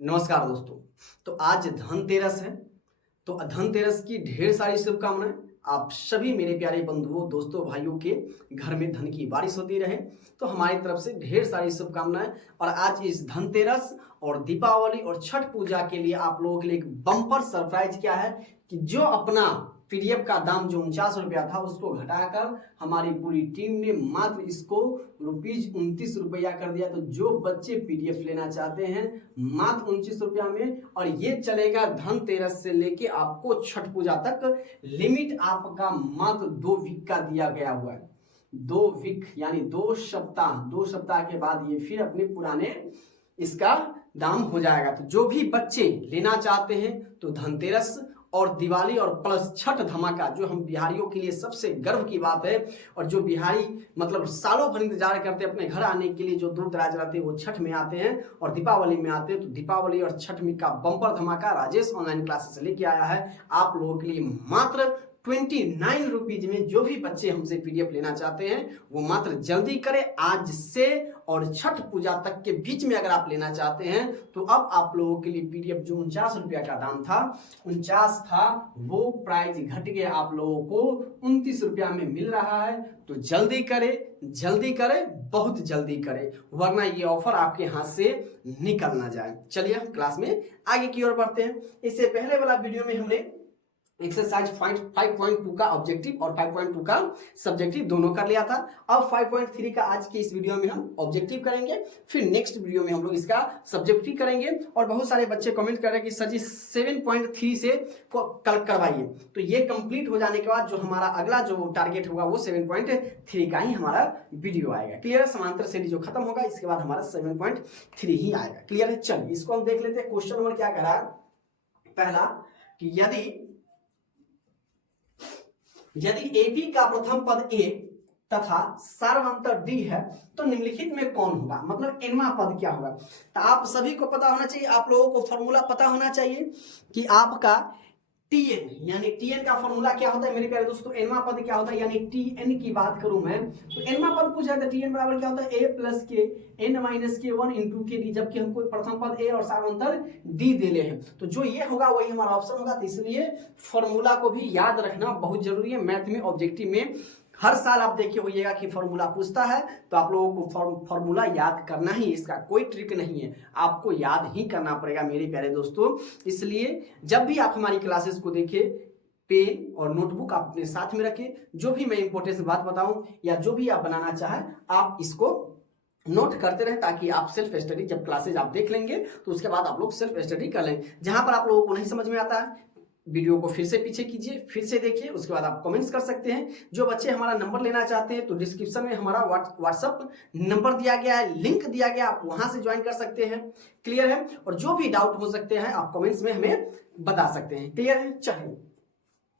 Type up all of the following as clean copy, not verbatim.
नमस्कार दोस्तों। तो आज धनतेरस है। तो धनतेरस की ढेर सारी शुभकामनाएं। आप सभी मेरे प्यारे बंधुओं, दोस्तों, भाइयों के घर में धन की बारिश होती रहे। तो हमारी तरफ से ढेर सारी शुभकामनाएं। और आज इस धनतेरस और दीपावली और छठ पूजा के लिए आप लोगों के लिए एक बम्पर सरप्राइज क्या है कि जो अपना पीडीएफ का दाम जो 49 रुपया था उसको घटाकर हमारी पूरी टीम ने मात्र इसको ₹29 कर दिया। तो जो बच्चे पीडीएफ लेना चाहते हैं मात्र 29 रुपया में, और ये चलेगा धनतेरस से लेके आपको छठ पूजा तक। लिमिट आपका मात्र 2 वीक का दिया गया हुआ है। 2 वीक यानी 2 सप्ताह के बाद ये फिर अपने पुराने इसका दाम हो जाएगा। तो जो भी बच्चे लेना चाहते हैं तो धनतेरस और दिवाली और प्लस छठ धमाका, जो हम बिहारियों के लिए सबसे गर्व की बात है, और जो बिहारी मतलब सालों भर इंतजार करते हैं अपने घर आने के लिए, जो दूर दराज रहते हैं वो छठ में आते हैं और दीपावली में आते हैं। तो दीपावली और छठ में का बम्पर धमाका राजेश ऑनलाइन क्लासेस लेके आया है आप लोगों के लिए मात्र 29 रुपीज में। जो भी बच्चे हमसे पीडीएफ लेना चाहते हैं वो मात्र जल्दी करें आज से, और छठ पूजा तक के बीच में अगर आप लेना चाहते हैं तो अब आप लोगों के लिए पीडीएफ जो 49 रुपया का दाम था, 49 था, वो प्राइस घट के आप लोगों को 29 रुपया में मिल रहा है। तो जल्दी करें, बहुत जल्दी करें, वरना ये ऑफर आपके हाथ से निकल ना जाए। चलिए क्लास में आगे की ओर बढ़ते हैं। इससे पहले वाला वीडियो में हमने एक्सरसाइज 5.2 का ऑब्जेक्टिव और 5.2 का सब्जेक्टिव दोनों कर लिया था। अब 5.3 का आज के इस वीडियो में हम ऑब्जेक्टिव करेंगे, फिर नेक्स्ट वीडियो में हम लोग इसका सब्जेक्टिव करेंगे। और बहुत सारे बच्चे कमेंट कर रहे हैं कि सर जी 7.3 से कल करवाइए। तो ये कंप्लीट हो जाने के बाद जो हमारा अगला जो टारगेट होगा वो 7.3 का ही हमारा वीडियो आएगा। क्लियर है? समांतर श्रेणी जो खत्म होगा इसके बाद हमारा 7.3 ही आएगा। क्लियर है? चलिए इसको हम देख लेते हैं। क्वेश्चन नंबर क्या कह रहा है? पहला कि यदि एपी का प्रथम पद ए तथा सार्वंतर डी है तो निम्नलिखित में कौन होगा, मतलब एनवा पद क्या होगा। तो आप सभी को पता होना चाहिए, आप लोगों को फॉर्मूला पता होना चाहिए कि आपका टीएन यानी टीएन का फॉर्मूला क्या होता है मेरे प्यारे दोस्तों। एनवा पद क्या होता है, यानी टीएन की बात करूं मैं तो एनवा पद पूछा है तो टीएन बराबर क्या होता है, ए प्लस के N minus K 1 into K D, जबकि हमको प्रथम पद ए और सार्वंतर डी देले हैं। तो जो ये होगा वही हमारा ऑप्शन होगा। तो इसलिए फॉर्मूला को भी याद रखना बहुत जरूरी है। मैथ में ऑब्जेक्टिव में हर साल आप देखिए होइएगा कि फॉर्मूला पूछता है, तो आप लोगों को फॉर्मूला याद करना ही, इसका कोई ट्रिक नहीं है, आपको याद ही करना पड़ेगा मेरे प्यारे दोस्तों। इसलिए जब भी आप हमारी क्लासेस को देखें पेन और नोटबुक आप अपने साथ में रखें। जो भी मैं इंपॉर्टेंट बात बताऊं या जो भी आप बनाना चाहें आप इसको नोट करते रहे, ताकि आप सेल्फ स्टडी जब क्लासेज आप देख लेंगे तो उसके बाद आप लोग सेल्फ स्टडी कर लें। जहां पर आप लोगों को नहीं समझ में आता है वीडियो को फिर से पीछे कीजिए, फिर से देखिए, उसके बाद आप कमेंट्स कर सकते हैं। जो बच्चे हमारा नंबर लेना चाहते हैं तो डिस्क्रिप्शन में हमारा व्हाट्सएप नंबर दिया गया है, लिंक दिया गया, आप वहां से ज्वाइन कर सकते हैं। क्लियर है? और जो भी डाउट हो सकते हैं आप कमेंट्स में हमें बता सकते हैं। क्लियर है? चलिए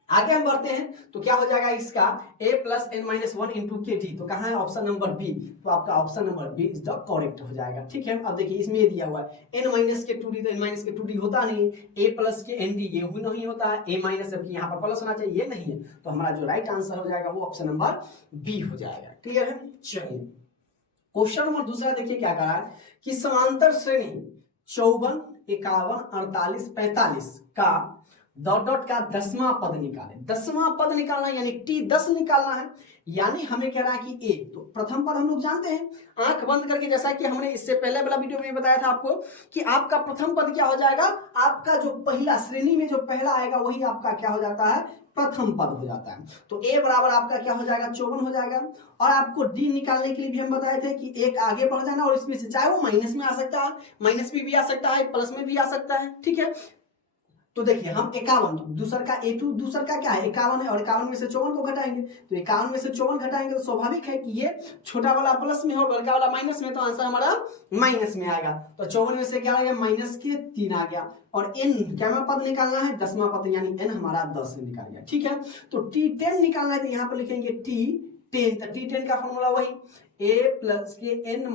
आगे हम बढ़ते हैं। तो क्या हो जाएगा इसका a plus N minus 1 into K D. तो कहाँ है? Option number B. तो आपका option number B is the correct हो जाएगा। ठीक है? अब देखिए इसमें ये दिया हुआ है एन माइनस के 2d, तो एन माइनस के 2d होता नहीं, a प्लस के एन डी ये भी नहीं होता है, a माइनस जबकि यहाँ पर प्लस होना चाहिए, ये नहीं है। तो हमारा जो राइट आंसर हो जाएगा वो ऑप्शन नंबर बी हो जाएगा। क्लियर है? चलिए क्वेश्चन नंबर दूसरा देखिए क्या कहा है कि समांतर श्रेणी 54, 51, 48, 45 का डॉट डॉट का 10वां पद निकाले। 10वां पद निकालना यानी T10 निकालना है। यानी हमें कह रहा है कि ए, तो प्रथम पद हम लोग जानते हैं आंख बंद करके, जैसा कि हमने इससे पहले वाला वीडियो में बताया था आपको कि आपका प्रथम पद क्या हो जाएगा, आपका जो पहला श्रेणी में जो पहला आएगा वही आपका क्या हो जाता है, प्रथम पद हो जाता है। तो ए बराबर आपका क्या हो जाएगा, 54 हो जाएगा। और आपको डी निकालने के लिए भी हम बताए थे कि एक आगे बढ़ जाना, और इसमें से चाहे वो माइनस में आ सकता है, माइनस में भी आ सकता है, प्लस में भी आ सकता है। ठीक है? तो देखिए हम 51 दूसर का A2 दूसर का क्या है 51 है, और 51 में से 54 को घटाएंगे तो 51 में से 54 घटाएंगे तो स्वाभाविक है कि ये छोटा वाला प्लस में है और बड़का वाला माइनस में, तो आंसर हमारा माइनस में आएगा। तो 54 में से क्या आ गया, माइनस के 3 आ गया। और n क्या पद निकालना है, 10वां पद, यानी n हमारा 10 में निकाल गया। ठीक है? तो T10 निकालना है तो यहाँ पर लिखेंगे T10। तो T10 का फॉर्मूला वही a प्लस के n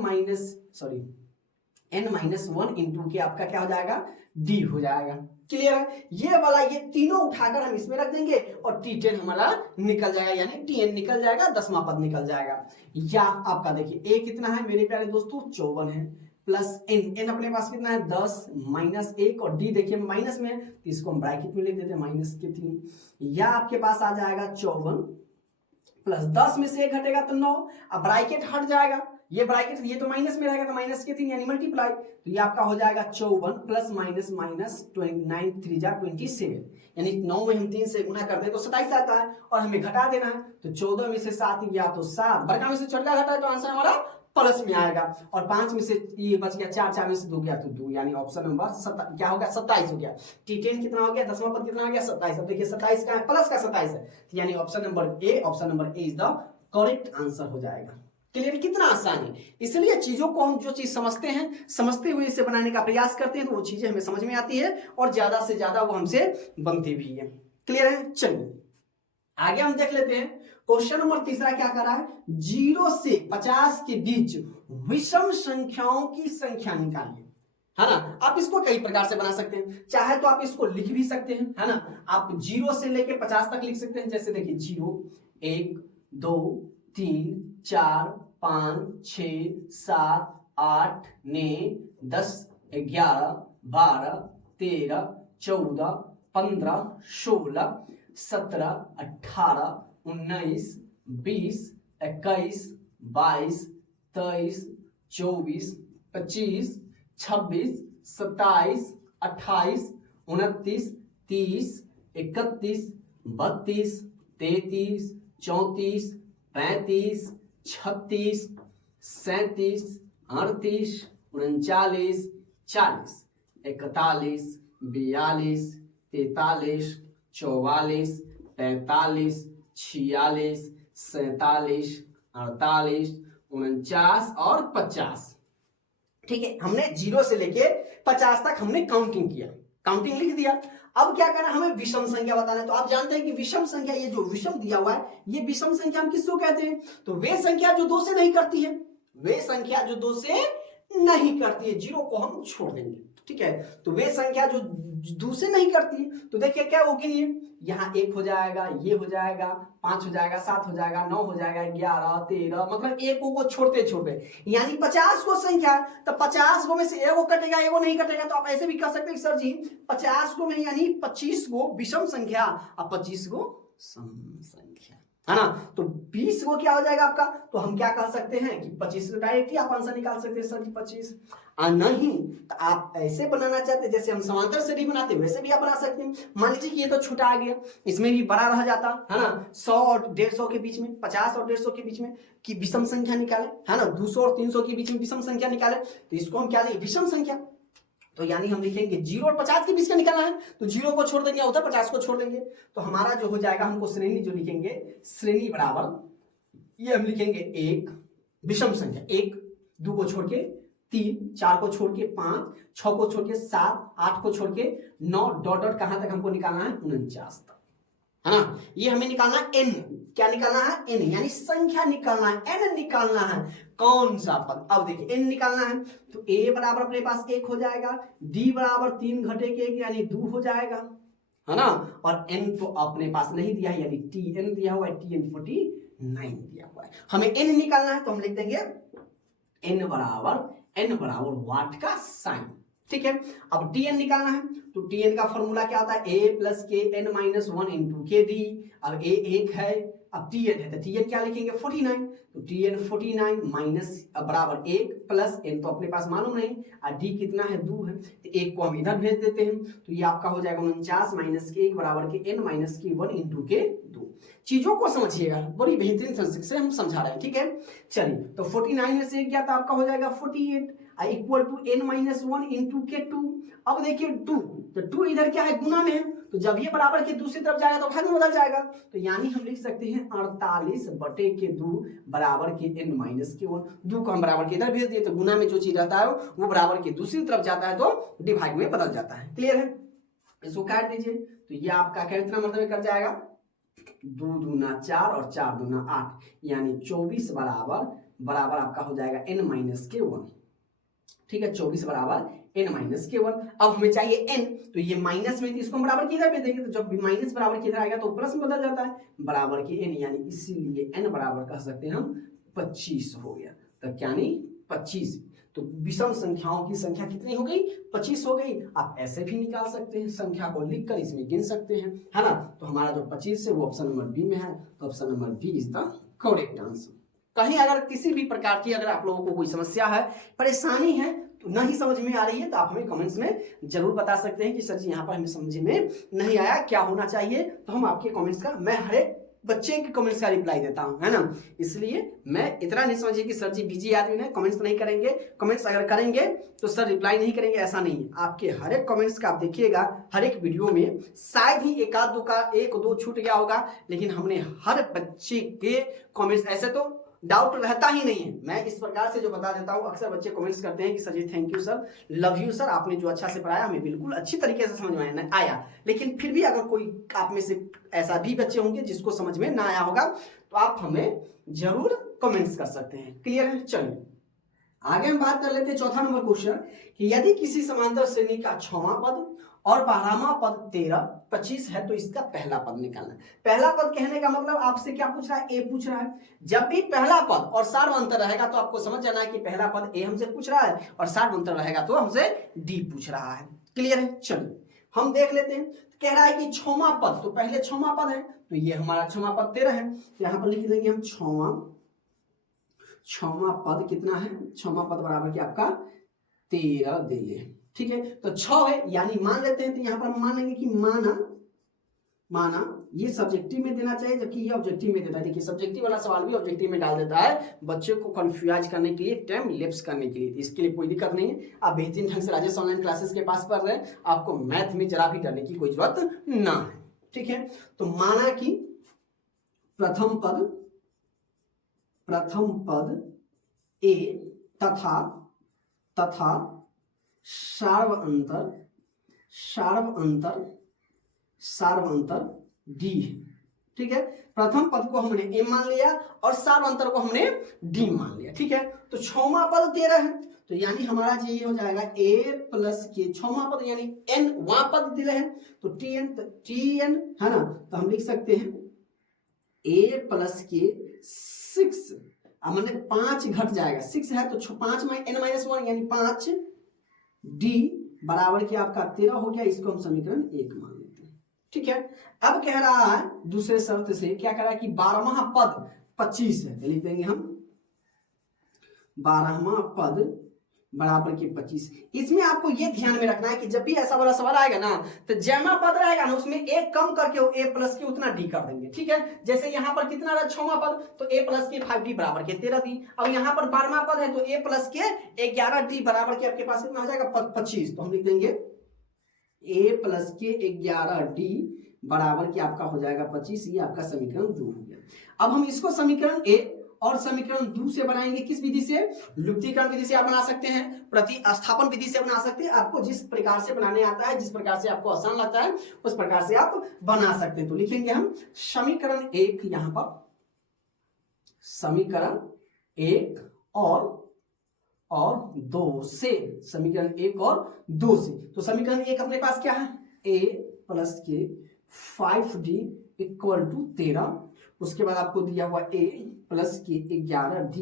माइनस 1 इंटू के आपका क्या हो जाएगा, d हो जाएगा। क्लियर है? ये वाला ये तीनों उठाकर हम इसमें रख देंगे और T10 हमारा निकल जाएगा, यानी Tn निकल जाएगा, 10वां पद निकल जाएगा। या आपका देखिए a कितना है मेरे प्यारे दोस्तों, 54 है, प्लस n अपने पास कितना है 10 माइनस 1 और d देखिए माइनस में है तो इसको हम ब्रैकेट में लिख देते हैं माइनस के 3, या आपके पास आ जाएगा 54 प्लस 10 में से 1 घटेगा तो 9, अब ब्रैकेट हट जाएगा, ये ब्रैकेट ये तो माइनस में रहेगा तो माइनस के 3 यानी मल्टीप्लाई, तो ये आपका हो जाएगा 54 प्लस माइनस माइनस 29 3 जा 27, यानी 9 में हम 3 से गुना करते हैं तो 27 आता है और हमें घटा देना है, तो 14 में से 7 गया तो 7, बड़का में से छोटा घटा है तो आंसर हमारा प्लस में आएगा, और 5 में से ये बच गया 4, 4 में से 2 गया तो 2, यानी ऑप्शन नंबर क्या हो गया 27 हो गया। T10 कितना हो गया, 10वां पद कितना हो गया 27, अब देखिए 27 का है प्लस का 27 है, यानी option number A is the correct answer हो जाएगा। क्लियर, कितना आसान है, इसलिए चीजों को हम जो चीज समझते हैं समझते हुए इसे बनाने का प्रयास करते हैं तो वो चीजें हमें समझ में आती है और ज्यादा से ज्यादा वो हमसे बनती भी है। क्लियर है, चलिए आगे हम देख लेते हैं। क्वेश्चन नंबर तीसरा क्या कर रहा है, 0 से 50 के बीच विषम संख्याओं की संख्या निकालिए, है ना। आप इसको कई प्रकार से बना सकते हैं, चाहे तो आप इसको लिख भी सकते हैं, है ना, आप 0 से लेके 50 तक लिख सकते हैं, जैसे देखिए 0 1 2 3 4 5 6 7 8 9 10 11 12 13 14 15 16 17 18 19 20 21 22 23 24 25 26 27 28 29 30 31 32 33 34 35 36 37 38 39 40 41 42 43 44 45 46 47 48 49 और 50। ठीक है, हमने 0 से लेके 50 तक हमने काउंटिंग किया, काउंटिंग लिख दिया। अब क्या करना, हमें विषम संख्या बताना है, तो आप जानते हैं कि विषम संख्या, ये जो विषम दिया हुआ है ये विषम संख्या हम किसको कहते हैं, तो वे संख्या जो 2 से नहीं करती है, वे संख्या जो 2 से नहीं करती है, 0 को हम छोड़ देंगे। ठीक है, तो वे संख्या जो 2 से नहीं करती है, तो देखिए क्या होगी, नहीं यहाँ 1 हो जाएगा, ये हो जाएगा, 5 हो जाएगा, 7 हो जाएगा, 9 हो जाएगा, 11 13, मतलब 1 को छोड़ते छोड़ते, यानी 50 को संख्या, तो 50 को में से 1 कटेगा, 1 नहीं कटेगा, तो आप ऐसे भी कह सकते हैं सर जी 50 को में यानी 25 को विषम संख्या और 25 को सम संख्या, है ना। तो 20 को क्या हो जाएगा आपका, तो हम क्या कर सकते हैं कि 25 को डायरेक्टली आप आंसर निकाल सकते हैं सर जी 25, नहीं तो आप ऐसे बनाना चाहते हैं जैसे हम समांतर श्रेणी बनाते हैं वैसे भी आप बना सकते हैं। मान लीजिए कि ये तो छोटा आ गया, इसमें भी बड़ा रह जाता, है ना, 100 और 150 के बीच में, 50 और 150 के बीच में कि विषम संख्या निकाले, है ना, 200 और 300 के बीच में विषम संख्या निकाले, तो इसको हम क्या लेंगे विषम संख्या, तो यानी हम लिखेंगे 0 और 50 के बीच का निकालना है, तो 0 को छोड़ देंगे उधर 50 को छोड़ देंगे, तो हमारा जो हो जाएगा, हमको श्रेणी जो लिखेंगे श्रेणी बराबर, ये हम लिखेंगे 1 विषम संख्या, 1 2 को छोड़ के 3 4 को छोड़ के 5 6 को छोड़ के 7 8 को छोड़ के 9 डॉट डॉट कहां तक हमको निकालना है 49 तक, है ना। ये हमें निकालना है n, क्या निकालना है n, यानी संख्या निकालना है, n निकालना है, कौन सा पद। अब देखिए n निकालना है तो a बराबर अपने पास 1 हो जाएगा, d बराबर 3 घटे के 1 यानी 2 हो जाएगा, है ना, और n तो अपने पास नहीं दिया है, यानी tn दिया हुआ है, tn 49 दिया हुआ है, हमें n निकालना है, तो हम लिख देंगे n बराबर वाट का साइन। ठीक है, अब tn निकालना है, तो tn का फॉर्मूला क्या होता है, a प्लस के n minus 1 into K D, अब a 1 है, अब tn है तो tn क्या लिखेंगे 49, तो tn 49 माइनस बराबर 1 प्लस n तो अपने पास मालूम नहीं, और d कितना है 2 है, तो 1 को हम इधर भेज देते हैं, तो ये आपका हो जाएगा 49 माइनस के 1 बराबर के n minus K 1 into K 2। चीजों को समझिएगा, बड़ी बेहतरीन तरीके से हम समझा रहे हैं। ठीक है, चलिए तो 49 में से 1 क्या था आपका हो जाएगा 48 equal to n minus 1 into K 2। अब देखिए 2, तो 2 इधर क्या है गुना में है, तो जब ये बराबर के दूसरी तरफ जाएगा तो भाग में बदल जाएगा, तो यानी हम लिख सकते हैं 48 बटे के 2 बराबर के n माइनस के 1। 2 को हम बराबर के इधर भेज दिए, तो गुना में जो चीज रहता है वो बराबर के दूसरी तरफ जाता है तो डिवाइड में बदल जाता है। क्लियर है, इसको काट दीजिए, तो ये आपका कितना मतलब कर जाएगा 2 दूना 4 और 4 दूना 8, यानी 24 बराबर आपका हो जाएगा n माइनस के 1। ठीक है, 24 बराबर n माइनस के 1। अब हमें चाहिए n, तो ये माइनस में इसको हम बराबर किधर भेज देंगे, तो जब भी माइनस बराबर किधर आएगा तो प्लस में बदल जाता है, बराबर के n, यानी इसीलिए n बराबर कह सकते हैं हम 25 हो गया, तो क्या नहीं 25। तो विषम संख्याओं की संख्या कितनी हो गई, 25 हो गई। आप ऐसे भी निकाल सकते हैं, संख्या को लिखकर इसमें गिन सकते हैं, है ना। तो हमारा जो 25 है वो ऑप्शन नंबर बी में है, तो option number B is the correct answer. कहीं अगर किसी भी प्रकार की अगर आप लोगों को कोई समस्या है, परेशानी है, तो नहीं समझ में आ रही है, तो आप हमें कमेंट्स में जरूर बता सकते हैं कि सर जी यहाँ पर हमें समझ में नहीं आया, क्या होना चाहिए। तो हम आपके कमेंट्स का, मैं हर एक बच्चे के कमेंट्स का रिप्लाई देता हूं, है ना। इसलिए मैं इतना नहीं समझिए कि सर जी बिजी आदमी ने कमेंट्स नहीं करेंगे। कमेंट्स अगर करेंगे तो सर रिप्लाई नहीं करेंगे, ऐसा नहीं है। आपके हर एक कमेंट्स का आप देखिएगा, हर एक वीडियो में शायद ही एक दो छूट गया होगा, लेकिन हमने हर बच्चे के कमेंट्स, ऐसे तो डाउट रहता ही नहीं है। मैं इस प्रकार से जो बता देता हूं, अक्सर बच्चे कमेंट्स करते हैं कि sir ji thank you sir, love you sir, आपने जो अच्छा से पढ़ाया हमें बिल्कुल अच्छी तरीके से समझ में आया। लेकिन फिर भी अगर कोई आप में से ऐसा भी बच्चे होंगे जिसको समझ में ना आया होगा, तो आप हमें जरूर कमेंट्स कर सकते हैं। क्लियर है? चलिए आगे हम बात कर लेते हैं चौथा नंबर क्वेश्चन, कि यदि किसी समांतर श्रेणी का 6वां पद और 12वां पद 13, 25 है, तो इसका पहला पद निकालना है। पहला पद कहने का मतलब आपसे क्या पूछ रहा है, ए पूछ रहा है। जब भी पहला पद और सार्वंतर रहेगा तो आपको समझ जाना है कि पहला पद ए हमसे पूछ रहा है और सार्वंतर रहेगा तो हमसे डी पूछ रहा है। क्लियर है? चलिए हम देख लेते हैं। कह रहा है कि 6वां पद, तो पहले 6वां पद है, तो ये हमारा 6वां पद 13 है, यहां पर लिख देंगे हम 6वां पद कितना है, 6वां पद बराबर कि आपका 13 दे ले। ठीक है, तो 6 है यानी मान लेते हैं, तो यहां पर मान लेंगे कि माना ये सब्जेक्टिव में देना चाहिए, जबकि ये ऑब्जेक्टिव में देता है। देखिए सब्जेक्टिव वाला सवाल भी ऑब्जेक्टिव में डाल देता है बच्चों को कंफ्यूज करने के लिए, टाइम लैप्स करने के लिए। इसके लिए कोई दिक्कत नहीं है, आप बेहतरीन ढंग से राजेश ऑनलाइन क्लासेस के पास पढ़ रहे हैं, आपको मैथ में जरा भी डरने की कोई जरूरत ना है। ठीक है, तो माना कि प्रथम पद ए तथा सार्वअंतर डी है। ठीक है, प्रथम पद को हमने ए मान लिया और सार्वअंतर को हमने डी मान लिया। ठीक है, तो 6वां पद 13 है, तो यानी हमारा ये हो जाएगा ए प्लस के 6वां पद यानी एन वां पद दिले हैं, तो टी एन है ना, तो हम लिख सकते हैं ए प्लस के 6, मैंने 5 घट जाएगा, 6 है तो 5 में n-1 यानी 5 डी बराबर की आपका 13 हो गया। इसको हम समीकरण 1 मान लेते हैं। ठीक है, अब कह रहा है दूसरे शर्त से, क्या कह रहा है कि 12वां पद 25 है, तो लिख देंगे हम 12वां पद बराबर के 25। इसमें आपको ये ध्यान में रखना है कि जब भी ऐसा वाला सवाल आएगा ना, तो जमा पद रहेगा ना उसमें एक कम करके वो ए प्लस के उतना डी कर देंगे। ठीक है, जैसे यहाँ पर कितना रहा 6वां पद, तो ए प्लस के 5 डी बराबर के 13 डी। अब यहाँ पर 12वां पद है तो ए प्लस के 11 डी बराबर के आपके पास कितना हो जाएगा 25, तो हम लिख देंगे ए प्लस के 11 डी बराबर के आपका हो जाएगा 25। ये आपका समीकरण 2 हो गया। अब हम इसको समीकरण 1 और समीकरण 2 से बनाएंगे। किस विधि से? लुप्तीकरण विधि से आप बना सकते हैं, प्रतिस्थापन विधि से बना सकते हैं। आपको जिस प्रकार से बनाने आता है, जिस प्रकार से आपको आसान लगता है, उस प्रकार से आप बना सकते हैं। तो लिखेंगे हम समीकरण 1 यहां पर, समीकरण 1 और 2 से, समीकरण 1 और 2 से। तो समीकरण 1 अपने पास क्या है, a प्लस के 5d इक्वल टू 13, उसके बाद आपको दिया हुआ a प्लस के 11d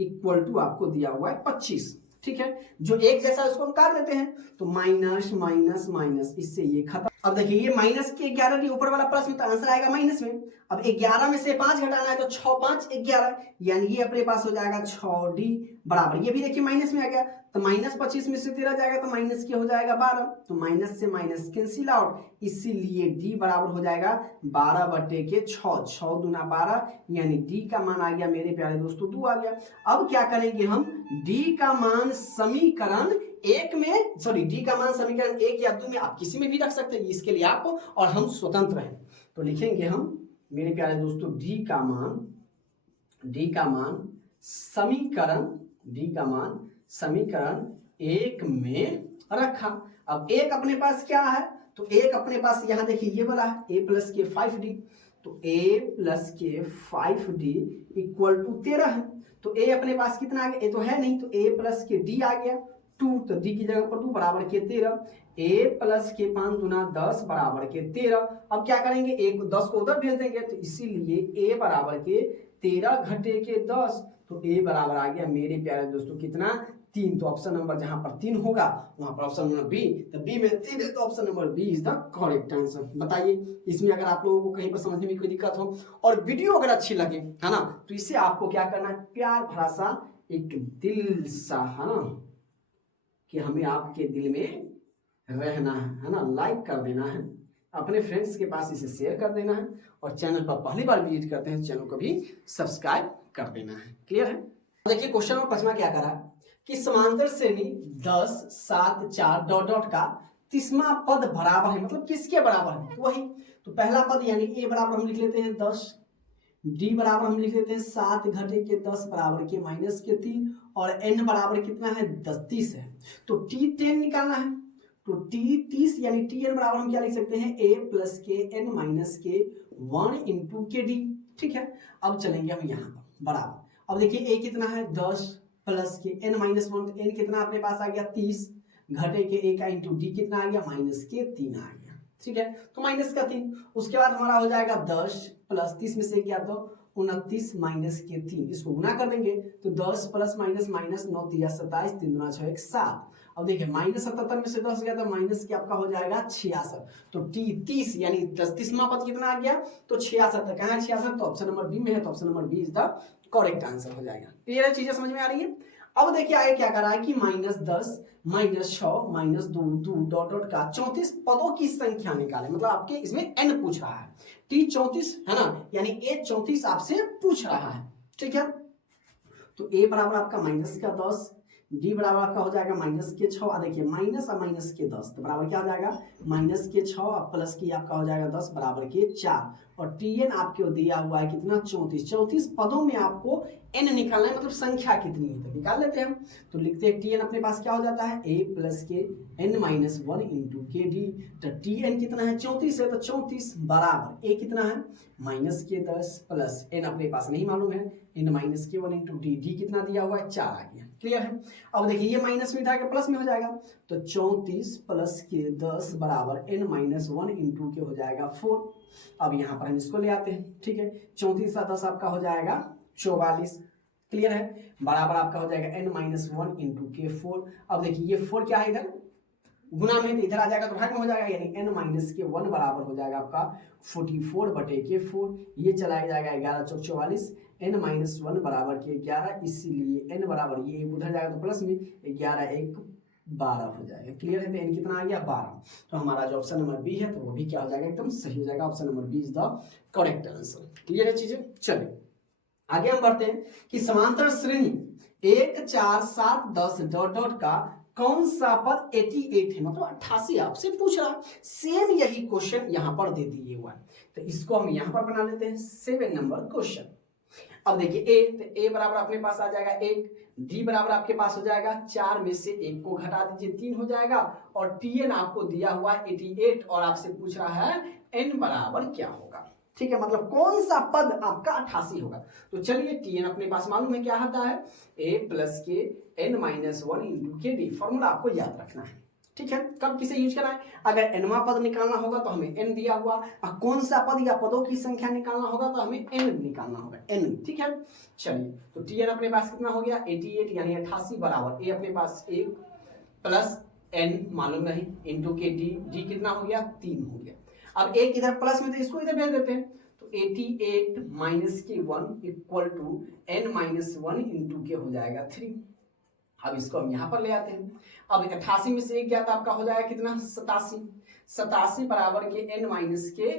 इक्वल टू आपको दिया हुआ है 25। ठीक है, जो एक जैसा है उसको हम काट देते हैं, तो माइनस माइनस माइनस, इससे ये खत्म। अब देखिए ये माइनस के 11d ऊपर वाला प्लस में, तो आंसर आएगा माइनस में। अब 11 में से 5 घटाना है, तो 6 5 11, यानी ये अपने पास हो जाएगा 6d बराबर, ये भी देखिए माइनस में आ गया, तो माइनस 25 में से 13 जाएगा तो माइनस के हो जाएगा 12, तो माइनस से माइनस कैंसिल आउट, इसीलिए d बराबर हो जाएगा 12/6, 6 दूना 12, यानी d का मान आ गया मेरे प्यारे दोस्तों 2 आ गया। अब क्या करेंगे हम, d का मान समीकरण 1 में, सॉरी d का मान समीकरण 1 या 2 में आप किसी में भी रख सकते हैं, इसके लिए आप और हम स्वतंत्र हैं। तो लिखेंगे हम मेरे प्यारे दोस्तों d का मान समीकरण 1 में रखा। अब 1 अपने पास क्या है, तो 1 अपने पास यहाँ देखिए ये वाला है a प्लस के 5d, तो a प्लस के 5d इक्वल टू 13 है, तो a अपने पास कितना आ गया, a तो है नहीं, तो a प्लस के d आ गया 2, तो d की जगह पर 2 बराबर के 13, a प्लस के 5 दूना 10 बराबर के 13। अब क्या करेंगे, 10 को उधर भेज देंगे, तो इसीलिए a बराबर के 13 घटे के 10, तो a बराबर आ गया मेरे प्यारे दोस्तों कितना 3, तो ऑप्शन नंबर जहां पर 3 होगा वहां पर ऑप्शन नंबर बी, तो बी में 3 है तो option number B is the correct answer. बताइए इसमें अगर आप लोगों को कहीं पर समझने में कोई दिक्कत हो और वीडियो अगर अच्छी लगे है ना, तो इससे आपको क्या करना है, प्यार भरा सा एक दिल सा है ना, कि हमें आपके दिल में रहना है ना, लाइक कर देना है, अपने फ्रेंड्स के पास इसे शेयर कर देना है, और चैनल पर पहली बार विजिट करते हैं चैनल को भी सब्सक्राइब कर देना है। क्लियर है? देखिए क्वेश्चन नंबर 5 क्या करा कि समांतर श्रेणी 10, 7, 4 डॉट डॉट का 30वां पद बराबर है, मतलब किसके बराबर है, तो वही, तो पहला पद यानी ए बराबर हम लिख लेते हैं 10, डी बराबर हम लिख लेते हैं 7 घटे के 10 बराबर के माइनस के 3, और एन बराबर कितना है 10, 30 है, तो टी 10 निकालना है, तो टी 30 यानी टी एन बराबर हम क्या लिख सकते हैं, ए प्लस के N minus K 1 into K D. ठीक है, अब चलेंगे हम यहाँ पर बराबर, अब देखिए ए कितना है 10 प्लस के एन माइनस 1, तो एन कितना अपने पास आ गया 30, घटे के ए का इंटू डी कितना आ गया माइनस के 3 आ गया। ठीक है, तो माइनस का 3, उसके बाद हमारा हो जाएगा 10 प्लस 30 में से क्या, तो 29 माइनस के 3, इसको गुना कर देंगे तो 10 प्लस माइनस माइनस 9 3 27, 3 दूना 6 1 7। अब देखिए माइनस 77 में से 10 गया तो माइनस के आपका हो जाएगा 66, तो टी 30 यानी 30वां पद कितना आ गया, तो 66, तो कहाँ है 66, तो ऑप्शन नंबर बी में है, तो option number B is the correct answer हो जाएगा। क्लियर है, चीजें समझ में आ रही है? अब देखिए आगे क्या कर रहा है कि -10 -6 -2 2 डॉट डॉट का 34 पदों की संख्या निकाले, मतलब आपके इसमें n पूछ रहा है, टी 34 है ना, यानी ए 34 आपसे पूछ रहा है। ठीक है, तो ए बराबर आपका माइनस का 10, डी बराबर आपका हो जाएगा माइनस के 6, देखिए माइनस और माइनस के 10, तो बराबर क्या हो जाएगा माइनस के 6 और प्लस की आपका हो जाएगा 10 बराबर के 4, और टी एन आपको दिया हुआ है कितना 34, 34 पदों में आपको एन निकालना है, मतलब संख्या कितनी है, तो निकाल लेते हैं हम, तो लिखते हैं टी एन अपने पास क्या हो जाता है ए प्लस के N minus 1 into K D, तो टी एन कितना है 34 है, तो 34 बराबर ए कितना है माइनस के 10 प्लस एन अपने पास नहीं मालूम है N minus K 1 into D, D कितना दिया हुआ है 4 आ गया। क्लियर है? अब देखिए ये माइनस में उठा के प्लस में हो जाएगा, तो 34 प्लस के 10 बराबर एन माइनस 1 इंटू के हो जाएगा 4। अब यहाँ पर हम इसको ले आते हैं। ठीक है, 34 का 10 आपका हो जाएगा 44। क्लियर है, बराबर आपका हो जाएगा एन माइनस 1 इंटू के 4। अब देखिए ये 4 क्या है इधर गुना में, तो इधर आ जाएगा तो भाग में हो जाएगा, यानी n माइनस के 1 बराबर हो जाएगा आपका 44 बटे के 4, ये चला जाएगा 11 चौक 44, n माइनस 1 बराबर के 11, इसीलिए n बराबर ये उधर जाएगा तो प्लस में 11 1 12 हो जाएगा। क्लियर है, तो n कितना आ गया 12, तो हमारा जो ऑप्शन नंबर बी है तो वो भी क्या हो जाएगा एकदम सही हो जाएगा, option number B is the correct answer. Clear है चीजें? चलिए आगे हम बढ़ते हैं कि समांतर श्रेणी 1 4 7 10 डॉट डॉट का कौन सा पद 88 है, मतलब 88 आपसे पूछ रहा है। सेम यही क्वेश्चन यहां पर दे दिए हुआ है, तो इसको हम यहां पर बना लेते हैं 7 नंबर क्वेश्चन। अब देखिए ए, तो ए बराबर अपने पास आ जाएगा 1, डी बराबर आपके पास हो जाएगा 4 में से 1 को घटा दीजिए 3 हो जाएगा, और टी एन आपको दिया हुआ 88 और आपसे पूछ रहा है एन बराबर क्या होगा। ठीक है, मतलब कौन सा पद आपका 88 होगा। तो चलिए टी एन अपने पास मालूम है क्या आता है, ए प्लस के N minus 1 into K D, formula आपको याद रखना है। ठीक है, कब किसे यूज करना है, अगर एनवा पद निकालना होगा तो हमें एन दिया हुआ, और कौन सा पद या पदों की संख्या निकालना होगा तो हमें एन निकालना होगा, एन। ठीक है, चलिए तो टी एन अपने पास कितना हो गया 88 यानी 88 बराबर ए अपने पास 1 प्लस एन मालूम नहीं इंटू के डी, डी कितना हो गया 3 हो गया। अब एक इधर प्लस में तो इसको इधर भेज देते हैं, तो 88 minus K 1 equal to N minus 1 into K हो जाएगा 3। अब इसको हम यहाँ पर ले आते हैं। अब 88 में से एक गया था आपका हो जाएगा कितना 87, 87 बराबर के n माइनस के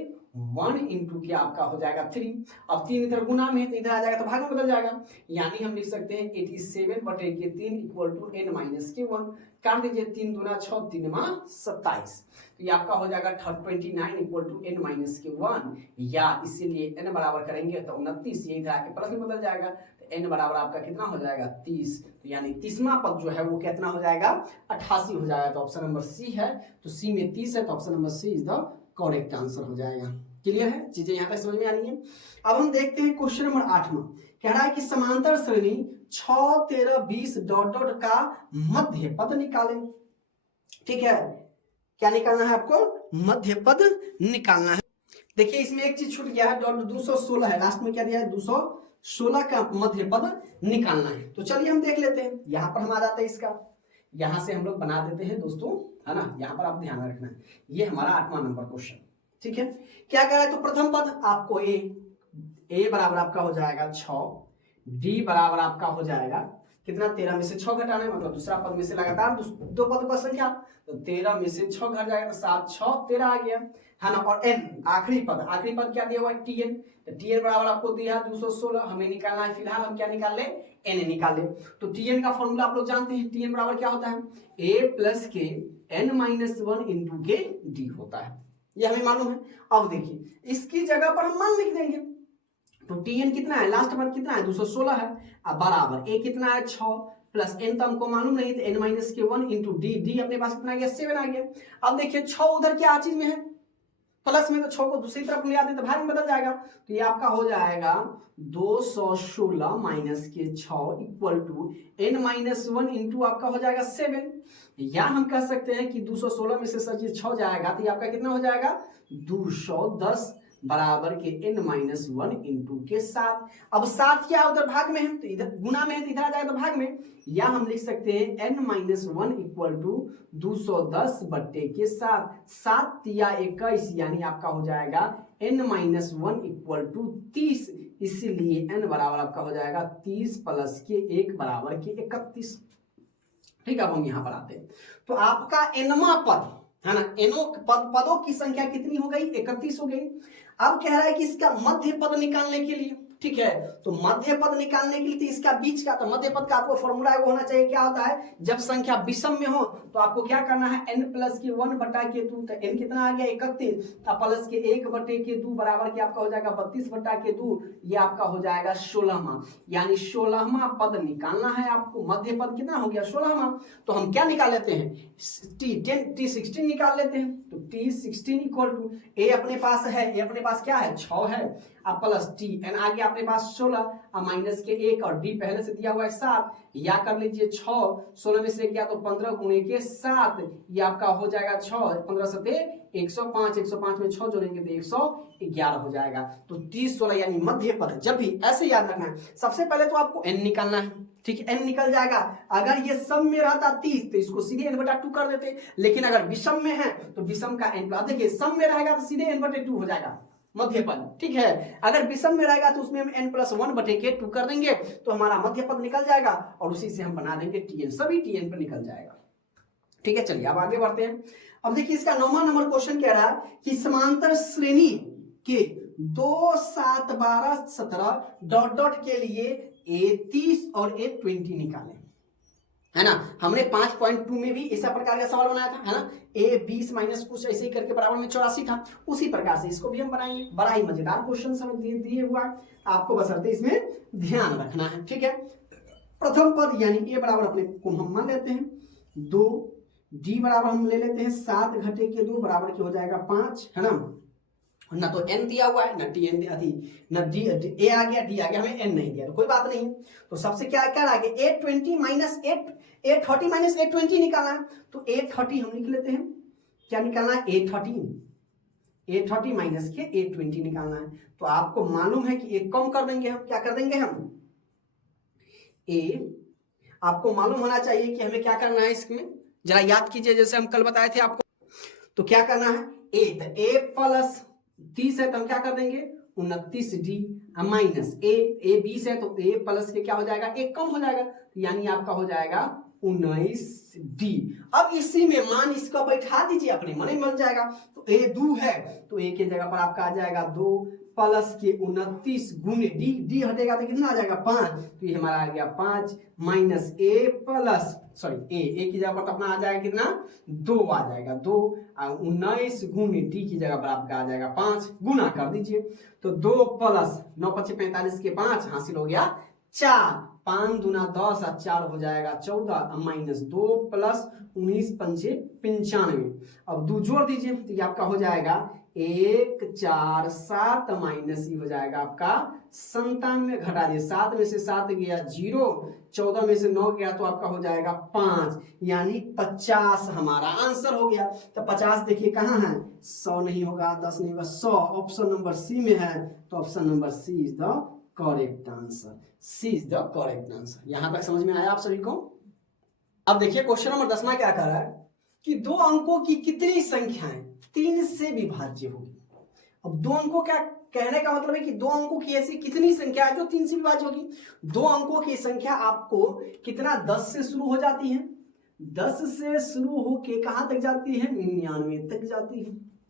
1 इंटू के आपका हो जाएगा 3। अब 3 इधर गुना में है तो इधर आ जाएगा तो भाग में बदल जाएगा, यानी हम लिख सकते हैं 87 बटे के 3 equal to n minus K 1। काट दीजिए 3 दूना 6 3 मा 27, तो ये आपका हो जाएगा 29 equal to n minus K 1, या इसीलिए n बराबर करेंगे तो 29, ये इधर आके प्लस में बदल जाएगा, तो n बराबर आपका कितना हो जाएगा 30, तो यानी 30वां पद जो है वो कितना हो जाएगा 88 हो जाएगा, तो ऑप्शन नंबर सी है, तो सी में 30 है, तो option number C is the correct answer हो जाएगा। क्लियर है, चीजें यहाँ तक समझ में आ रही है। अब हम देखते हैं क्वेश्चन नंबर 8 कह रहा है कि समांतर श्रेणी 6 13 20 डॉट डॉट का मध्य पद निकालें। ठीक है, क्या निकालना है आपको, मध्य पद निकालना है। देखिए इसमें एक चीज छूट गया है, डॉट 216 है, लास्ट में क्या दिया है 216 16 का मध्य पद निकालना है। तो चलिए हम देख लेते हैं। यहाँ पर हम आ जाते हैं, इसका यहाँ से हम लोग बना देते हैं दोस्तों, है ना। यहाँ पर आप ध्यान रखना है, ये हमारा 8वां नंबर क्वेश्चन, ठीक है। क्या कह रहा है, तो प्रथम पद आपको ए बराबर आपका हो जाएगा 6, डी बराबर आपका हो जाएगा कितना, 13 में से 6 घटाना है, मतलब दूसरा पद में से लगातार दो पद का संख्या, तो 13 में से 6 घट जाएगा, तो 7 6 13 आ गया, है ना। और एन आखिरी पद क्या दिया हुआ है, टीएन, तो टीएन बराबर आपको दिया 216, हमें निकालना है, फिलहाल हम क्या निकाल ले, एन निकाल ले। तो टीएन का फॉर्मूला आप लोग जानते हैं, टीएन बराबर क्या होता है, ए प्लस के N minus 1 into K D होता है, ये हमें मालूम है। अब देखिए इसकी जगह पर हम मान लिख देंगे, तो टीएन कितना है, लास्ट पद कितना है 216 है, अब बराबर ए कितना है 6 प्लस एन तो हमको मालूम नहीं, तो N minus K 1 into D, D अपने पास कितना आ गया 7 आ गया। अब देखिए 6 उधर क्या चीज में है, प्लस में, तो 6 को दूसरी तरफ ले आते तो भाग में बदल जाएगा, तो ये आपका हो जाएगा 216 minus K 6 equal to N minus 1 into आपका हो जाएगा 7, या हम कह सकते हैं कि 216 में से सर 6 जाएगा तो ये आपका कितना हो जाएगा 210 बराबर के n माइनस 1 इंटू के 7। अब 7 क्या उधर भाग में है, तो इधर गुना में है, तो इधर आ जाएगा तो भाग में, या हम लिख सकते हैं n माइनस 1 इक्वल टू 210 बट्टे के 7, 7 या 21, यानी आपका हो जाएगा n माइनस 1 इक्वल टू 30, इसीलिए n बराबर आपका हो जाएगा 30 प्लस के 1 बराबर के 31। ठीक है, अब हम यहाँ पर आते हैं, तो आपका nवां पद है ना, पदों की संख्या कितनी हो गई, 31 हो गई। अब कह रहा है कि इसका मध्य पद निकालने के लिए, ठीक है, तो मध्य पद निकालने के लिए तो इसका बीच का, तो मध्य पद का आपको फॉर्मूला है वो होना चाहिए, क्या होता है, जब संख्या विषम में हो तो आपको क्या करना है, n प्लस के 1 बटा के 2, तो n कितना आ गया 31, प्लस के 1 बटे के 2 बराबर के आपका हो जाएगा 32 बटा के 2, ये आपका हो जाएगा 16वां, यानी 16वां पद निकालना है आपको। मध्य पद कितना हो गया 16वां, तो हम क्या निकाल लेते हैं, T16 निकाल लेते हैं, तो T16 इक्वल टू ए अपने पास है, ए अपने पास क्या है 6 है, अब प्लस टी एन आ गया अपने पास 16, अब माइनस के 1 और डी पहले से दिया हुआ है 7, या कर लीजिए 6, 16 में से गया तो 15 गुणे के 7, ये आपका हो जाएगा 6, 15 सते 105, 105 में 6 जोड़ेंगे तो 111 हो जाएगा। तो 30 16 यानी मध्य पद, जब भी ऐसे याद रखना है, सबसे पहले तो आपको n निकालना है, ठीक है, n निकल जाएगा। अगर ये सम में रहता 30 तो इसको सीधे n बटा 2 कर देते, लेकिन अगर विषम में है तो विषम का n, देखिए सम में रहेगा तो सीधे n बटे 2 हो जाएगा मध्य पद, ठीक है। अगर विषम में रहेगा तो उसमें हम n प्लस 1 बटे के 2 कर देंगे, तो हमारा मध्य पद निकल जाएगा, और उसी से हम बना देंगे tn, सभी tn पर निकल जाएगा। ठीक है, चलिए अब आगे बढ़ते हैं। अब देखिए इसका 9वां नंबर क्वेश्चन कह रहा है कि समांतर श्रेणी के 2 7 12 17 डॉट डॉट के लिए A30 और A20 निकालें, है ना। हमने 5.2 में भी ऐसा प्रकार का सवाल बनाया था, है ना, A20 माइनस कुछ ऐसे ही करके बराबर में 84 था, उसी प्रकार से इसको भी हम बनाएंगे। बड़ा ही मजेदार क्वेश्चन सब दिए हुआ है, आपको बशर्ते इसमें ध्यान रखना है, ठीक है। प्रथम पद यानी ए बराबर अपने को हम मान लेते हैं 2, डी बराबर हम ले लेते हैं 7 घटे के 2 बराबर के हो जाएगा 5, है ना। ना तो n दिया हुआ है, ना टी एन ना डी, ए आ गया, डी आ गया, हमें n नहीं दिया, तो कोई बात नहीं। तो सबसे क्या क्या आ गया, A20 minus A30 minus A20 निकालना है, तो A30 हम लिख लेते हैं, क्या निकालना है A30 माइनस के A20 निकालना है। तो आपको मालूम है कि एक कम कर देंगे हम, क्या कर देंगे हम आपको मालूम होना चाहिए कि हमें क्या करना है, इसमें जरा याद कीजिए, जैसे हम कल बताए थे आपको। तो क्या करना है, A प्लस 30 है तो हम क्या कर देंगे 29D माइनस A 20 है तो A प्लस के क्या हो जाएगा 1 कम हो जाएगा, यानी आपका हो जाएगा 19D। अब इसी में मान इसको बैठा दीजिए, अपने मन ही बन जाएगा। तो A 2 है तो A के जगह पर आपका आ जाएगा 2 प्लस के 29 गुने डी हटेगा तो कितना आ जाएगा 5, तो ये हमारा आ गया 5 minus A plus sorry A की जगह पर अपना आ जाएगा कितना 2 आ जाएगा 2, 19 गुने डी की जगह पर आपका आ जाएगा 5, गुना कर दीजिए। तो 2 प्लस 9 × 5 = 45 के 5 हासिल हो गया 4, 5 दूना 10 और 4 हो जाएगा 14, माइनस 2 प्लस 19 × 5 = 95। अब 2 जोड़ दीजिए तो ये आपका हो जाएगा 1 4 7 माइनस ये हो जाएगा आपका 97, घटा दिए 7 में से 7 गया 0, 14 में से 9 गया तो आपका हो जाएगा 5, यानी 50 हमारा आंसर हो गया। तो 50 देखिए कहाँ है, 100 नहीं होगा, 10 नहीं होगा, 100 ऑप्शन नंबर सी में है, तो option number C is the correct answer, C is the correct answer. यहां तक समझ में आया आप सभी को? अब देखिए क्वेश्चन नंबर 10 क्या कह रहा है कि दो अंकों की कितनी संख्याएं 3 से विभाज्य होगी। अब दो अंकों क्या कहने का मतलब है कि दो अंकों की ऐसी कितनी संख्या है जो 3 से विभाज्य होगी। दो अंकों की संख्या आपको कितना 10 से शुरू हो जाती है, 10 से शुरू होके कहां तक जाती है, 99 तक जाती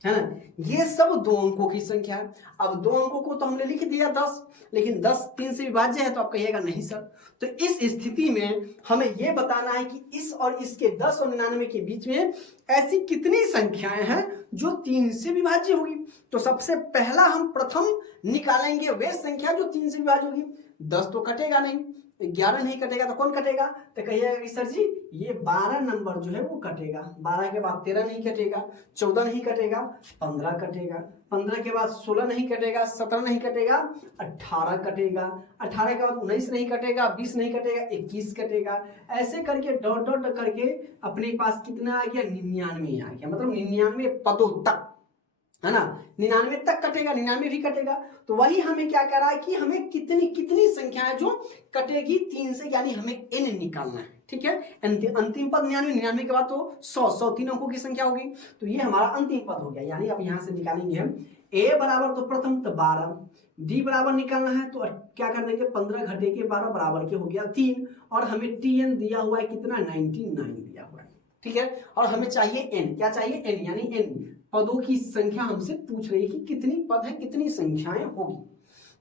है ना। ये सब दो अंकों की संख्या है। अब दो अंकों को तो हमने लिख दिया 10, लेकिन 10 3 से विभाज्य है, तो आप कहिएगा नहीं सर। तो इस स्थिति में हमें यह बताना है कि इस और इसके 10 और 99 के बीच में ऐसी कितनी संख्याएं हैं जो 3 से विभाज्य होगी। तो सबसे पहला हम प्रथम निकालेंगे वह संख्या जो 3 से विभाज्य होगी। 10 तो कटेगा नहीं, 11 नहीं कटेगा, तो कौन कटेगा, तो कहिएगा कि सर जी ये 12 नंबर जो है वो कटेगा। 12 के बाद 13 नहीं कटेगा, 14 नहीं कटेगा, 15 कटेगा, 15 के बाद 16 नहीं कटेगा, 17 नहीं कटेगा, 18 कटेगा, 18 के बाद 19 नहीं कटेगा, 20 नहीं कटेगा, 21 कटेगा। ऐसे करके डॉट डॉट करके अपने पास कितना आ गया, 99 आ गया। मतलब 99 पदों तक, है ना, 99 तक कटेगा, 99 भी कटेगा। तो वही हमें क्या कह रहा है कि हमें कितनी कितनी संख्या है जो कटेगी 3 से, यानी हमें n निकालना है। ठीक है, अंतिम पद 99, 99 के बाद तो 100 3 अंकों की संख्या होगी। तो ये हमारा अंतिम पद हो गया। यानी अब यहां से निकालेंगे हम a बराबर तो प्रथम तो 12, d बराबर निकालना है तो क्या कर देंगे, 15 घटे के 12 बराबर के हो गया 3, और हमें tn दिया हुआ है कितना, 99 दिया हुआ है। ठीक है, और हमें चाहिए n, क्या चाहिए, n, यानी n पदों की संख्या हमसे पूछ रही है कि कितनी पद है, कितनी संख्याएं होगी।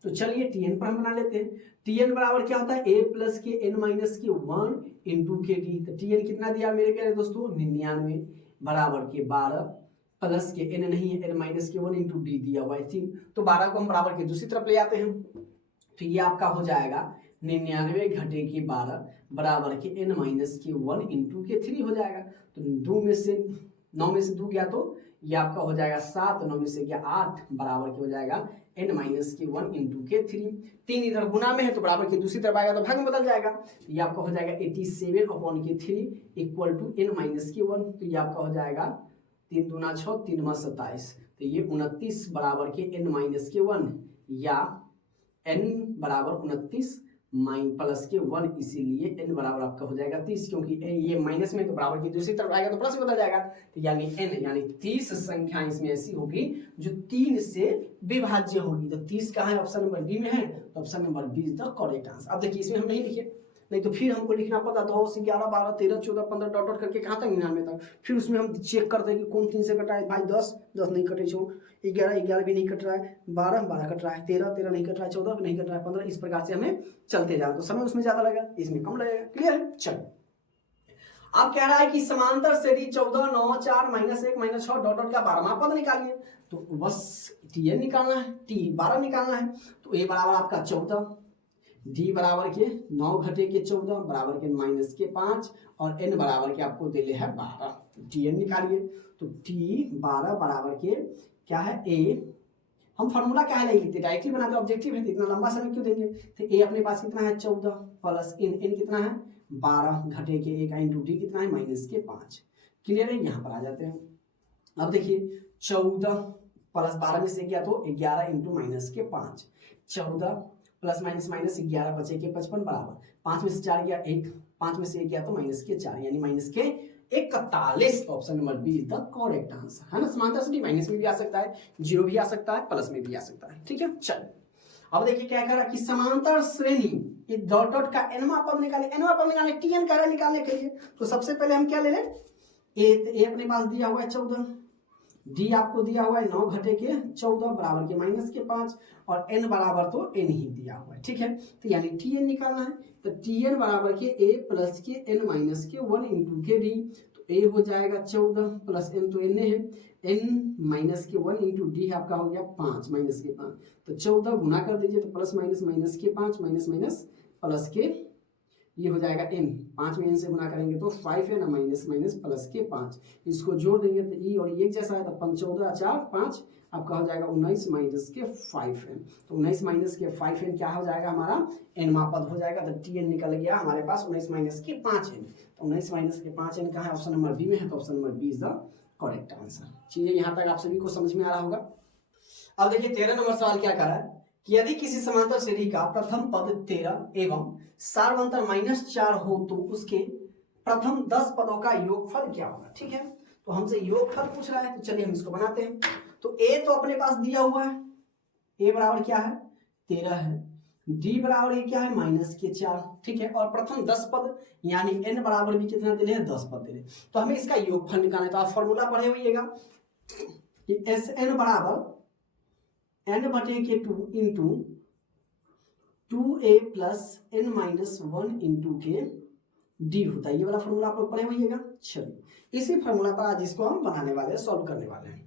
तो चलिए tn पर हम बना लेते हैं। tn बराबर क्या होता है, a प्लस के n minus K 1 into K D. तो tn कितना दिया मेरे प्यारे दोस्तों, 99 बराबर के 12 प्लस के n नहीं है, n minus K 1 into D दिया हुआ है 3। तो 12 को हम बराबर के दूसरी तरफ ले आते हैं। तो ये आपका हो जाएगा 99 घटे के 12 बराबर के n माइनस के 1 इंटू के 3 हो जाएगा। तो 9 में से 2 गया तो ये आपका हो जाएगा 7, 9 में से गया 8 बराबर के हो जाएगा n माइनस के 1 इंटू के 3। 3 इधर गुना में है तो बराबर के दूसरी तरफ आएगा तो भाग में बदल जाएगा। तो ये आपका हो जाएगा 87 अपॉन के 3 equal to n minus K 1। तो ये आपका हो जाएगा 3 दूना 6, 3 मा 27। तो ये 29 बराबर के n माइनस के 1, या n बराबर 29 प्लस के 1, इसीलिए n बराबर आपका हो जाएगा 30, क्योंकि ये माइनस में तो बराबर की दूसरी तरफ आएगा तो प्लस में बदल जाएगा। तो यानी n यानी 30 संख्या इसमें ऐसी होगी जो 3 से विभाज्य होगी। तो 30 कहाँ है, ऑप्शन नंबर बी में है। तो option number B is the correct answer. अब देखिए इसमें हम नहीं लिखे, नहीं तो फिर हमको लिखना पड़ता 10, 11, 12, 13, 14, 15 डॉट डॉट करके कहाँ तक 99 तक। फिर उसमें हम चेक करते हैं कि कौन 3 से कटा है। भाई 10 नहीं कटे, 11 भी नहीं कट रहा है, 12 कट रहा है, 13 नहीं कट रहा है, 14 नहीं कट रहा है, 15। इस प्रकार से हमें चलते जाए तो समय उसमें ज्यादा लगेगा, इसमें कम लगेगा। क्लियर है? चलो अब कह रहा है कि समांतर श्रेणी 14, 9, 4, -1, -6 डॉट डॉट का 12वां पद निकालिए। तो बस tn निकालना है, t 12 निकालना है। तो a बराबर आपका 14, d बराबर के 9 घटे के 14 बराबर के माइनस के 5, और n बराबर के आपको दे है 12। tn निकालिए। तो t 12 बराबर के क्या है, a, हम फॉर्मूला क्या है नहीं लिखते, डायरेक्टली बनाते, ऑब्जेक्टिव है, इतना लंबा समय क्यों देंगे। तो a अपने पास कितना है 14 प्लस n कितना है 12 घटे के 1 इंटू डी कितना है माइनस के 5। क्लियर है? यहाँ पर आ जाते हैं। अब देखिए 14 प्लस 12 में से गया तो 11 इंटू माइनस के 5, 14 प्लस माइनस 11 बचे के 55 बराबर 5 में से 4 गया 1, 5 में से 1 गया तो माइनस के 4, यानी minus K 41। Option number B is the correct answer, है ना। समांतर श्रेणी माइनस में भी आ सकता है, 0 भी आ सकता है, प्लस में भी आ सकता है। ठीक है, चल अब देखिए क्या कह रहा है कि समांतर श्रेणी ये डॉट डॉट का nवां पद निकाले, nवां पद निकाले, tn कह रहा है निकालने के लिए। तो सबसे पहले हम क्या ले लें, a अपने पास दिया हुआ है 14, d आपको दिया हुआ है 9 घटे के 14 बराबर के माइनस के 5, और n बराबर तो n ही दिया हुआ है। ठीक है, तो यानी tn निकालना है। तो tn बराबर के a प्लस के n माइनस के 1 इंटू के d। तो a हो जाएगा 14 प्लस n तो n है, n minus K 1 into D आपका हो गया 5 माइनस के 5। तो 14 गुना कर दीजिए तो प्लस माइनस के 5 माइनस प्लस के ये हो जाएगा n, 5 में n से गुना करेंगे तो 5 है ना, माइनस प्लस के 5। इसको जोड़ देंगे तो e और एक जैसा है, तो 14 4 5 आपका हो जाएगा 19 माइनस के 5n। तो 19 माइनस के 5n क्या हो जाएगा हमारा, nवां पद हो जाएगा। तो tn निकल गया हमारे पास 19 माइनस के 5n। तो 19 माइनस के 5n कहाँ है, ऑप्शन नंबर बी में है। तो option number B is the correct answer. चीजें यहाँ तक आप सभी को समझ में आ रहा होगा। अब देखिए 13 नंबर सवाल क्या कर रहा है कि यदि किसी समांतर श्रेणी का प्रथम पद 13 एवं सार्वंतर -4 हो तो उसके प्रथम 10 पदों का योगफल क्या होगा। ठीक है, तो हमसे योगफल पूछ रहा है, तो चलिए हम इसको बनाते हैं। तो ए तो अपने पास दिया हुआ है, ए बराबर क्या है 13 है, डी बराबर क्या है -4। ठीक है, और प्रथम 10 पद यानी n बराबर भी कितना दे रहे हैं 10 पद दे रहे हैं। तो हमें इसका योगफल निकालना है। तो आप फॉर्मूला पढ़े होइएगा कि Sn बराबर n/2 into 2a plus n minus 1 into K D होता है। ये वाला फॉर्मूला आप लोग पढ़े होइएगा। चलिए इसी फॉर्मूला पर आज इसको हम बनाने वाले हैं, सॉल्व करने वाले हैं।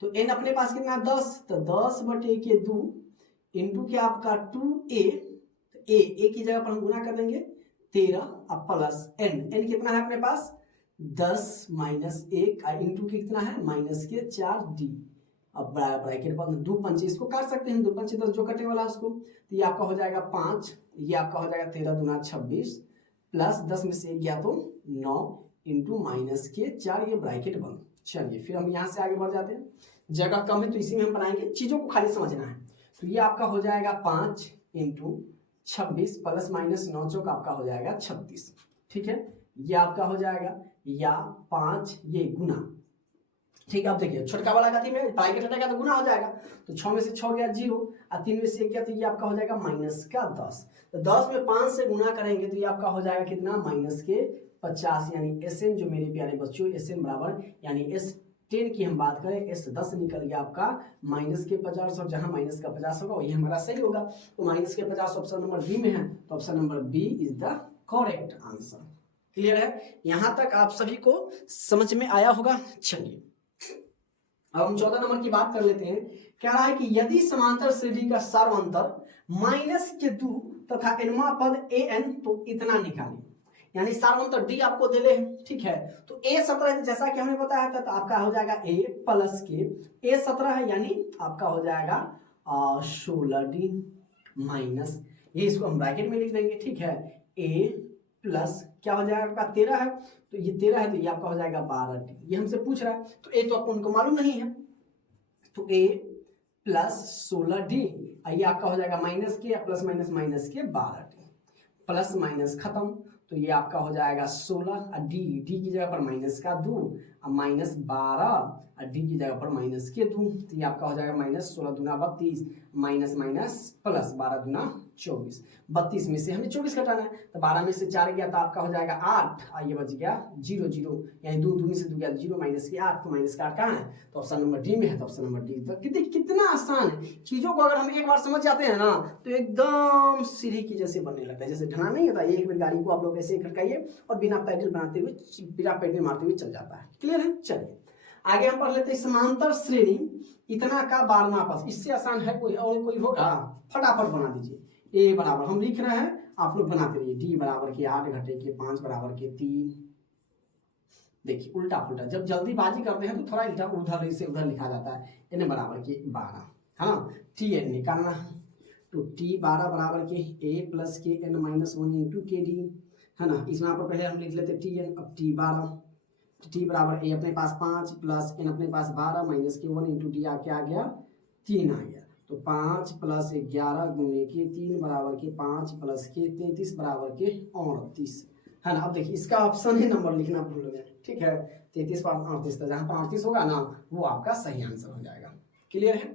तो n अपने पास कितना 10, तो 10/2 इंटू क्या आपका 2a, a की जगह पर हम गुना कर देंगे 13 अब प्लस n कितना है अपने पास 10 माइनस 1 इंटू कितना है -4d। अब ब्रैकेट बंद, 2 पंचे इसको काट सकते हैं, 2 पंचे 10 जो कटे वाला उसको, तो ये आपका हो जाएगा 5, ये आपका हो जाएगा 13 दूना 26 प्लस 10 में से 1 गया तो 9 इंटू -4, ये ब्रैकेट बंद। चलिए फिर हम यहाँ से आगे बढ़ जाते हैं, जगह कम है तो इसी में हम बनाएंगे, चीजों को खाली समझना है। तो ये आपका हो जाएगा 5 इंटू 26 प्लस माइनस 9 चौक आपका हो जाएगा 36। ठीक है, ये आपका हो जाएगा या 5 ये गुना। ठीक है, अब देखिए छोटका वाला का थी में ब्रैकेट हटेगा तो गुना हो जाएगा, तो 6 में से 6 गया 0 और 3 में से 1 गया तो ये आपका हो जाएगा -10। तो 10 में 5 से गुना करेंगे तो ये आपका हो जाएगा कितना -50, यानी Sn जो मेरे प्यारे बच्चों Sn बराबर यानी S10 की हम बात करें S10 निकल गया आपका -50, और जहां -50 होगा वही हमारा सही होगा। तो -50 ऑप्शन नंबर बी में है, तो option number B is the correct answer. Clear है, यहां तक आप सभी को समझ में आया होगा। चलिए अब हम 14 नंबर की बात कर लेते हैं। कह रहा है कि यदि समांतर श्रेणी का सार्वंतर -2 तथा nवां पद an तो इतना निकालें, यानी सार्वंतर डी आपको दे ले। ठीक है, तो a17 जैसा कि हमने बताया था, तो आपका हो जाएगा a प्लस के a17 है, यानी आपका हो जाएगा 16d माइनस, ये इसको हम ब्रैकेट में लिख देंगे। ठीक है, a प्लस क्या हो जाएगा आपका 13 है, तो ये 13 है तो ये आपका हो जाएगा 12d। ये हमसे पूछ रहा है, तो a तो आपको उनको मालूम नहीं है, तो a प्लस 16d, ये आपका हो जाएगा माइनस के प्लस माइनस के 12d, प्लस माइनस खत्म, तो ये आपका हो जाएगा 16 डी की जगह पर -2 और -12 डी की जगह पर -2, तो ये आपका हो जाएगा -16 दूना 32 माइनस प्लस 12 दूना 24। 32 में से हमें 24 घटाना है, तो 12 में से 4 गया तो आपका हो जाएगा 8 और ये बच गया 0 यानी 2 में से 2 गया 0 -8, तो -8 कहाँ है, तो ऑप्शन नंबर डी में है। तो ऑप्शन नंबर डी तो कितना आसान है, चीजों को अगर हम एक बार समझ जाते हैं ना तो एकदम सीढ़ी की जैसे बनने लगता है, जैसे ढलान नहीं होता, एक बार गाड़ी को आप लोग ऐसे खड़काइए और बिना पैडल बनाते हुए बिना पैडल मारते हुए चल जाता है। क्लियर है, चलिए आगे हम पढ़ लेते हैं। समांतर श्रेणी इतना का 12वां पद, इससे आसान है कोई और कोई होगा, फटाफट बना दीजिए। ए बराबर हम लिख रहे हैं, आप लोग बनाते रहिए, डी बराबर के 8 घटे के 5 बराबर के 3। देखिए उल्टा पुल्टा जब जल्दीबाजी करते हैं तो थोड़ा इधर उधर से उधर लिखा जाता है। n बराबर के 12, हाँ टी एन निकालना है, तो टी 12 बराबर के a प्लस के n minus 1 into K D है ना। इसमें पर पहले हम लिख लेते टी एन, अब टी 12, टी बराबर a अपने पास 5 प्लस n अपने पास 12 माइनस के 1 इंटू डी आके आ गया 3 आ गया, तो 5 प्लस 11 गुने के 3 बराबर के 5 प्लस के 33 बराबर के 38 है ना। अब देखिए इसका ऑप्शन ही नंबर लिखना भूल गए। ठीक है, 33 पर 38, जहाँ पर 38 होगा ना वो आपका सही आंसर हो जाएगा। क्लियर है।